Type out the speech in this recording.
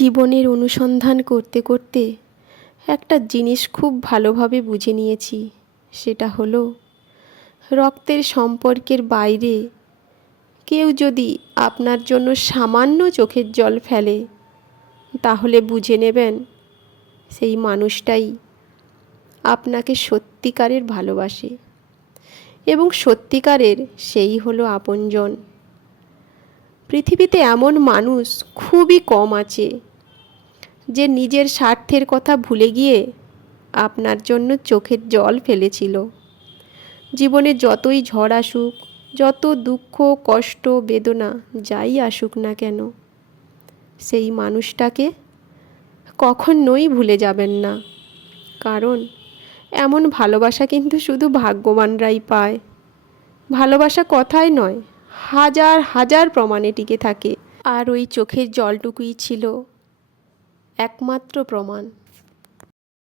জীবনের অনুসন্ধান করতে করতে একটা জিনিস খুব ভালোভাবে বুঝে নিয়েছি। সেটা হলো, রক্তের সম্পর্কের বাইরে কেউ যদি আপনার জন্য সামান্য চোখের জল ফেলে, তাহলে বুঝে নেবেন সেই মানুষটাই আপনাকে সত্যিকারের ভালোবাসে, এবং সত্যিকারের সেই হলো আপনজন। পৃথিবীতে এমন মানুষ খুবই কম আছে যে নিজের স্বার্থের কথা ভুলে গিয়ে আপনার জন্য চোখের জল ফেলেছিল। জীবনে যতই ঝড় আসুক, যত দুঃখ কষ্ট বেদনা যাই আসুক না কেন, সেই মানুষটাকে কখনোই ভুলে যাবেন না। কারণ এমন ভালোবাসা কিন্তু শুধু ভাগ্যবানরাই পায়। ভালোবাসা কথায় নয়, হাজার হাজার প্রমাণে টিকে থাকে। আর ওই চোখের জলটুকুই ছিল একমাত্র প্রমাণ।